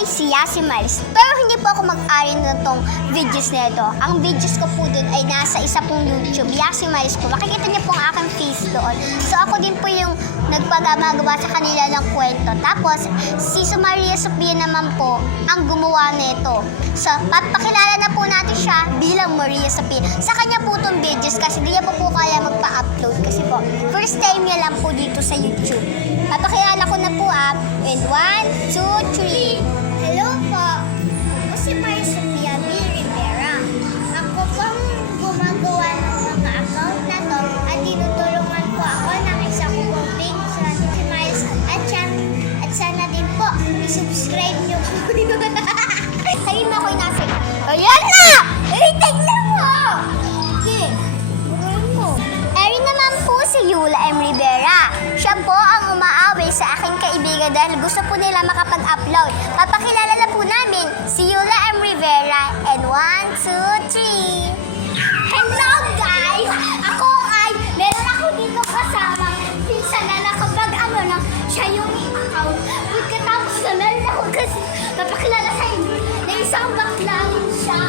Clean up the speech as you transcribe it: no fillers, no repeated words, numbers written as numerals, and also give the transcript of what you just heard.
ay si Yasimaris. Pero hindi po ako mag-ari na tong videos na ito. Ang videos ko po dun ay nasa isa pong YouTube, Yasimaris po. Makikita niyo po ang aking face doon. So ako din po yung nagpagagawa sa kanila ng kwento. Tapos, si Maria Sophia naman po ang gumawa nito. So, papakilala na po natin siya bilang Maria Sophia. Sa kanya po itong videos kasi di niya po kaya magpa-upload kasi po, first time niya lang po dito sa YouTube. Papakilala ko na po in 1, 2, 3. Hello po. Ako si Maria Sophia B. Rivera. Ako pong gumagawa ng mga account na to at tinutulungan po ako ng isa ko pong page sa si Miles at sana din po i-subscribe niyo po. Sabi mo ako'y nasa. Ayan na! Tignan mo! Okay. Erin naman po si Yula M. Rivera. Siya po ang umaaway sa aking kaibigan dahil gusto po nila makapag-upload. Papakilala na po namin si Yula M. Rivera and 1, 2, 3. Hello guys! Ako meron ako dito kasama pinsan na nakapag siya yung account. Pagkatapos na meron ako kasi papakilala sa inyo na isang bakla siya.